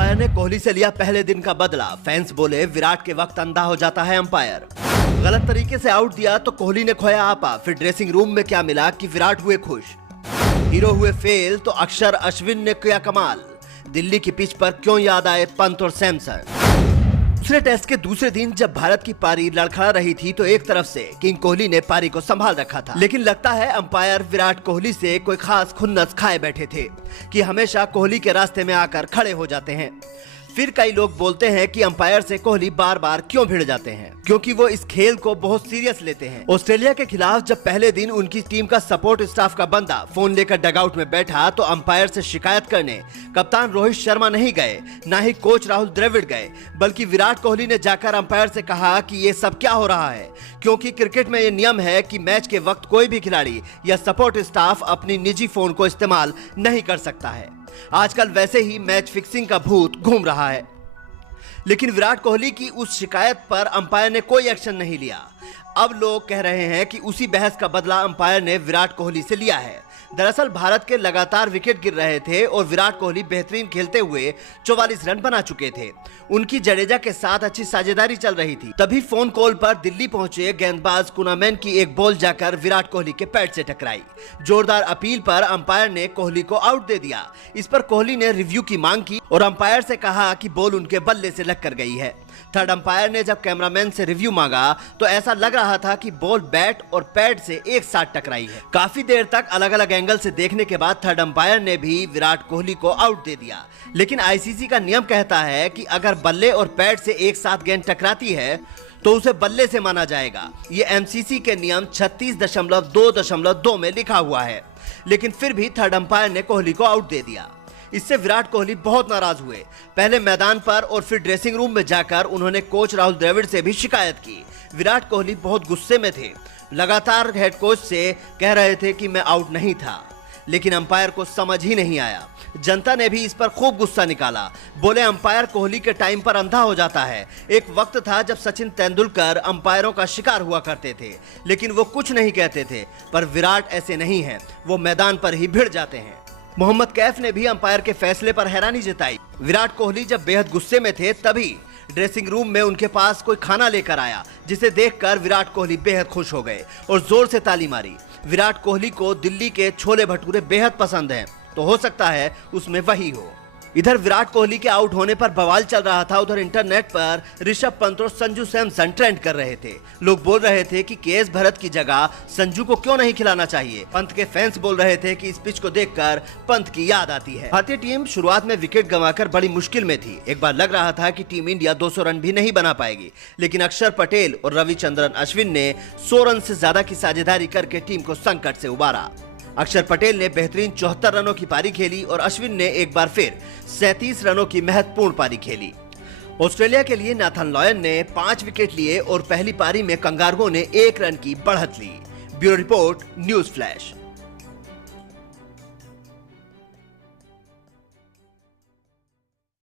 Umpire ने कोहली से लिया पहले दिन का बदला। फैंस बोले विराट के वक्त अंधा हो जाता है अंपायर। गलत तरीके से आउट दिया तो कोहली ने खोया आपा। फिर ड्रेसिंग रूम में क्या मिला कि विराट हुए खुश। हीरो हुए फेल तो अक्षर अश्विन ने किया कमाल। दिल्ली की पिच पर क्यों याद आए पंत और सैमसन। दूसरे टेस्ट के दूसरे दिन जब भारत की पारी लड़खड़ा रही थी तो एक तरफ से किंग कोहली ने पारी को संभाल रखा था, लेकिन लगता है अंपायर विराट कोहली से कोई खास खुन्नस खाए बैठे थे कि हमेशा कोहली के रास्ते में आकर खड़े हो जाते हैं। फिर कई लोग बोलते हैं कि अंपायर से कोहली बार बार क्यों भिड़ जाते हैं, क्योंकि वो इस खेल को बहुत सीरियस लेते हैं। ऑस्ट्रेलिया के खिलाफ जब पहले दिन उनकी टीम का सपोर्ट स्टाफ का बंदा फोन लेकर डगआउट में बैठा तो अंपायर से शिकायत करने कप्तान रोहित शर्मा नहीं गए, ना ही कोच राहुल द्रविड़ गए, बल्कि विराट कोहली ने जाकर अंपायर से कहा कि ये सब क्या हो रहा है, क्योंकि क्रिकेट में ये नियम है कि मैच के वक्त कोई भी खिलाड़ी या सपोर्ट स्टाफ अपनी निजी फोन को इस्तेमाल नहीं कर सकता है। आजकल वैसे ही मैच फिक्सिंग का भूत घूम रहा है, लेकिन विराट कोहली की उस शिकायत पर अंपायर ने कोई एक्शन नहीं लिया। अब लोग कह रहे हैं कि उसी बहस का बदला अंपायर ने विराट कोहली से लिया है। दरअसल भारत के लगातार विकेट गिर रहे थे और विराट कोहली बेहतरीन खेलते हुए 44 रन बना चुके थे। उनकी जडेजा के साथ अच्छी साझेदारी चल रही थी। तभी फोन कॉल पर दिल्ली पहुंचे गेंदबाज कुनामैन की एक बॉल जाकर विराट कोहली के पैड से टकराई। जोरदार अपील पर अंपायर ने कोहली को आउट दे दिया। इस पर कोहली ने रिव्यू की मांग की और अंपायर से कहा कि बॉल उनके बल्ले से लग कर गई है। थर्ड अंपायर ने जब कैमरामैन से रिव्यू मांगा तो ऐसा लग रहा था कि बॉल बैट और पैड से एक साथ टकराई है। काफी देर तक अलग अलग एंगल से देखने के बाद थर्ड अंपायर ने भी विराट कोहली को आउट दे दिया, लेकिन आईसीसी का नियम कहता है कि अगर बल्ले और पैड से एक साथ गेंद टकराती है तो उसे बल्ले से माना जाएगा। ये एमसीसी के नियम 36.2.2 में लिखा हुआ है, लेकिन फिर भी थर्ड अंपायर ने कोहली को आउट दे दिया। इससे विराट कोहली बहुत नाराज हुए। पहले मैदान पर और फिर ड्रेसिंग रूम में जाकर उन्होंने कोच राहुल द्रविड़ से भी शिकायत की। विराट कोहली बहुत गुस्से में थे। लगातार हेड कोच से कह रहे थे कि मैं आउट नहीं था, लेकिन अंपायर को समझ ही नहीं आया। जनता ने भी इस पर खूब गुस्सा निकाला। बोले अंपायर कोहली के टाइम पर अंधा हो जाता है। एक वक्त था जब सचिन तेंदुलकर अंपायरों का शिकार हुआ करते थे, लेकिन वो कुछ नहीं कहते थे। पर विराट ऐसे नहीं हैं, वो मैदान पर ही भिड़ जाते हैं। मोहम्मद कैफ ने भी अंपायर के फैसले पर हैरानी जताई। विराट कोहली जब बेहद गुस्से में थे तभी ड्रेसिंग रूम में उनके पास कोई खाना लेकर आया, जिसे देखकर विराट कोहली बेहद खुश हो गए और जोर से ताली मारी। विराट कोहली को दिल्ली के छोले भटूरे बेहद पसंद हैं, तो हो सकता है उसमें वही हो। इधर विराट कोहली के आउट होने पर बवाल चल रहा था, उधर इंटरनेट पर ऋषभ पंत और संजू सैमसन ट्रेंड कर रहे थे। लोग बोल रहे थे कि केएस भरत की जगह संजू को क्यों नहीं खिलाना चाहिए। पंत के फैंस बोल रहे थे कि इस पिच को देखकर पंत की याद आती है। भारतीय टीम शुरुआत में विकेट गंवाकर बड़ी मुश्किल में थी। एक बार लग रहा था कि टीम इंडिया 200 रन भी नहीं बना पाएगी, लेकिन अक्षर पटेल और रविचंद्रन अश्विन ने 100 रन से ज्यादा की साझेदारी करके टीम को संकट से उबारा। अक्षर पटेल ने बेहतरीन 74 रनों की पारी खेली और अश्विन ने एक बार फिर 37 रनों की महत्वपूर्ण पारी खेली। ऑस्ट्रेलिया के लिए नाथन लॉयन ने 5 विकेट लिए और पहली पारी में कंगारुओं ने 1 रन की बढ़त ली। Bureau report, news flash.